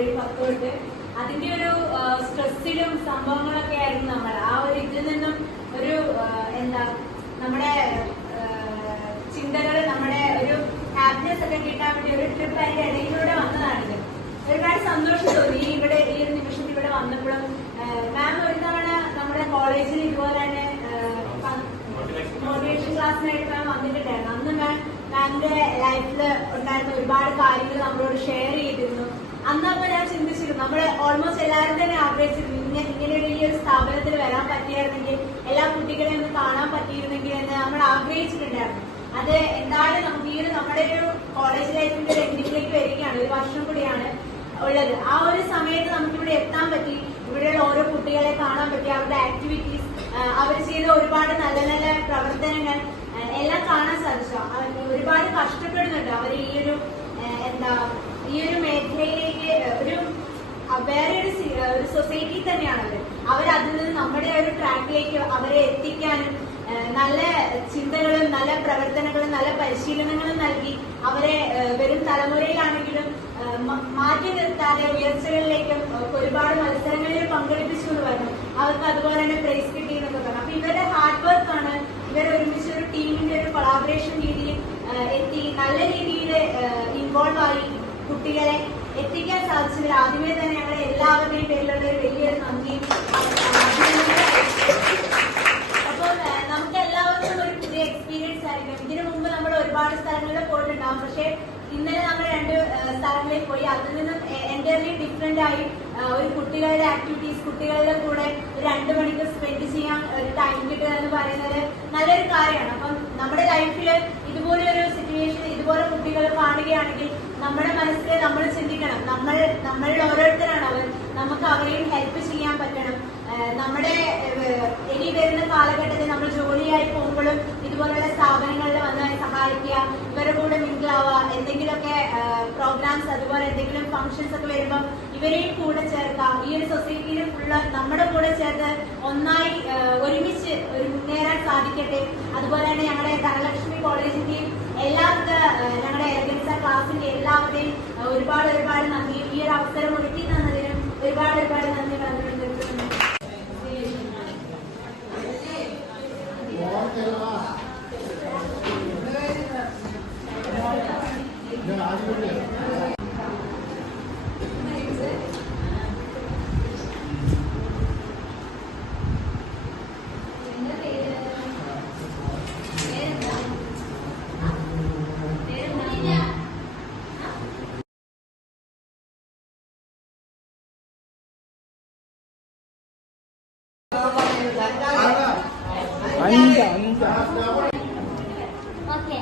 Grade പത്ത് തൊട്ട് അതിന്റെ ഒരു സ്ട്രെസ്സിലും സംഭവങ്ങളൊക്കെ ആയിരുന്നു നമ്മൾ ആ ഒരു ഇതിൽ നിന്നും ഒരു എന്താ നമ്മുടെ ചിന്തകൾ നമ്മുടെ ഒരു ഹാപ്പിനെസ് ഒക്കെ കിട്ടാൻ വേണ്ടി ഒരു ട്രിപ്പ് അതിന്റെ ഇടയിലൂടെ വന്നതാണിത്. ഒരുപാട് സന്തോഷം തോന്നി. ഇവിടെ ഈ ഒരു നിമിഷത്തിൽ ഇവിടെ വന്നപ്പോഴും മാം ഒരു തവണ നമ്മുടെ കോളേജിൽ ഇതുപോലെ തന്നെ മോട്ടിവേഷൻ ക്ലാസ്സിനായിട്ട് മാം വന്നിട്ടുണ്ടായിരുന്നു. അന്ന് മാം മാമിന്റെ ലൈഫിൽ ഉണ്ടായിരുന്ന ഒരുപാട് കാര്യങ്ങൾ നമ്മളോട് ഷെയർ അന്നപ്പോ ഞാൻ ചിന്തിച്ചിരുന്നു നമ്മൾ ഓൾമോസ്റ്റ് എല്ലാവരും തന്നെ ആഗ്രഹിച്ചിരുന്നു ഇങ്ങനെ ഒരു ഈ ഒരു സ്ഥാപനത്തിൽ വരാൻ പറ്റിയായിരുന്നെങ്കിൽ എല്ലാ കുട്ടികളെ ഒന്ന് കാണാൻ പറ്റിയിരുന്നെങ്കിൽ എന്ന് നമ്മൾ ആഗ്രഹിച്ചിട്ടുണ്ടായിരുന്നു. അത് എന്തായാലും നമുക്ക് ഈ ഒരു നമ്മുടെ ഒരു കോളേജ് ലൈഫിന്റെ ഒരു എൻഡിങ്ങിലേക്ക് വരികയാണ് ഒരു വർഷം കൂടിയാണ് ഉള്ളത്. ആ ഒരു സമയത്ത് നമുക്ക് ഇവിടെ എത്താൻ പറ്റി. ഇവിടെയുള്ള ഓരോ കുട്ടികളെ കാണാൻ പറ്റി. അവരുടെ ആക്ടിവിറ്റീസ് അവർ ചെയ്ത ഒരുപാട് നല്ല നല്ല പ്രവർത്തനങ്ങൾ എല്ലാം കാണാൻ സാധിച്ചു. ഒരുപാട് കഷ്ടപ്പെടുന്നുണ്ട്. അവർ ഈ ഒരു ആ, എന്താ ഈ ഒരു മേഖലയിലേക്ക് ഒരു ആ, വേറെ ഒരു സി- ആ, ഒരു സൊസൈറ്റി തന്നെയാണ് അവരതിൽ നിന്ന് നമ്മുടെ ഒരു ട്രാക്കിലേക്ക് അവരെ എത്തിക്കാനും നല്ല ചിന്തകളും നല്ല പ്രവർത്തനങ്ങളും നല്ല പരിശീലനങ്ങളും നൽകി അവരെ വരും തലമുറയിലാണെങ്കിലും മാറ്റി നിർത്താതെ ഉയർച്ചകളിലേക്കും ഒരുപാട് മത്സരങ്ങളിൽ പങ്കെടുപ്പിച്ചു എന്ന് പറഞ്ഞു അവർക്ക് അതുപോലെ തന്നെ പ്രൈസ് കിട്ടി എന്നൊക്കെ പറഞ്ഞു. അപ്പൊ ഇവരുടെ ഹാർഡ് വർക്ക് ആണ് ഇവർ ഒരുമിച്ച് ഒരു ടീമിന്റെ ഒരു കൊളാബറേഷൻ രീതിയിൽ എത്തി നല്ല രീതിയിൽ കുട്ടികളെ എത്തിക്കാൻ സാധിച്ചതിൽ ആദ്യമേ തന്നെ ഞങ്ങളുടെ എല്ലാവരുടെയും പേരിലുള്ള ഒരു വലിയൊരു നന്ദിയും അപ്പോൾ നമുക്ക് എല്ലാവർക്കും ഒരു പുതിയ എക്സ്പീരിയൻസ് ആയിരിക്കും. ഇതിനു മുമ്പ് നമ്മൾ ഒരുപാട് സ്ഥലങ്ങളിൽ പോയിട്ടുണ്ടാവും. പക്ഷേ ഇന്നലെ നമ്മൾ രണ്ട് സ്ഥലങ്ങളിൽ പോയി. അതിൽ നിന്നും എന്റർലി ഡിഫറെന്റ് ആയി ഒരു കുട്ടികളുടെ ആക്ടിവിറ്റീസ് കുട്ടികളുടെ കൂടെ രണ്ട് മണിക്കൂർ സ്പെൻഡ് ചെയ്യാൻ ഒരു ടൈം കിട്ടുക എന്ന് പറയുന്നത് നല്ലൊരു കാര്യമാണ്. അപ്പം നമ്മുടെ ലൈഫിൽ ഇതുപോലെ ഒരു സിറ്റുവേഷൻ ഇതുപോലെ കുട്ടികൾ കാണുകയാണെങ്കിൽ നമ്മുടെ മനസ്സിൽ നമ്മൾ ചിന്തിക്കണം. നമ്മൾ നമ്മളിൽ ഓരോരുത്തരാണ് അവർ. നമുക്ക് അവരെയും ഹെൽപ്പ് ചെയ്യാൻ പറ്റണം. നമ്മുടെ ഇനി വരുന്ന കാലഘട്ടത്തിൽ നമ്മൾ ജോലിയായി പോകുമ്പോഴും ഇതുപോലുള്ള സ്ഥാപനങ്ങളിൽ വന്ന് സഹായിക്കുക ഇവരുടെ കൂടെ മിങ്കിളാവുക എന്തെങ്കിലുമൊക്കെ പ്രോഗ്രാംസ് അതുപോലെ എന്തെങ്കിലും ഫംഗ്ഷൻസ് ഒക്കെ വരുമ്പോൾ ഇവരെയും കൂടെ ചേർക്കുക. ഈ ഒരു സൊസൈറ്റിയിൽ ഉള്ള നമ്മുടെ കൂടെ ചേർത്ത് ഒന്നായി ഒരുമിച്ച് ഒരു മുന്നേറാൻ സാധിക്കട്ടെ. അതുപോലെ തന്നെ ഞങ്ങളുടെ ധനലക്ഷ്മി കോളേജിന്റെയും എല്ലാവർക്കും ഞങ്ങളുടെ എലഗൻസ ക്ലാസിന്റെ എല്ലാവരുടെയും ആ, ഒരുപാട് ഒരുപാട് നന്ദി. ഈ ഒരു അവസരം ഒരുക്കി തന്നതിനും ഒരുപാട് ഒരുപാട് നന്ദി പറഞ്ഞു നിർത്തുന്നു അഞ്ച് అంత అంత. ఓకే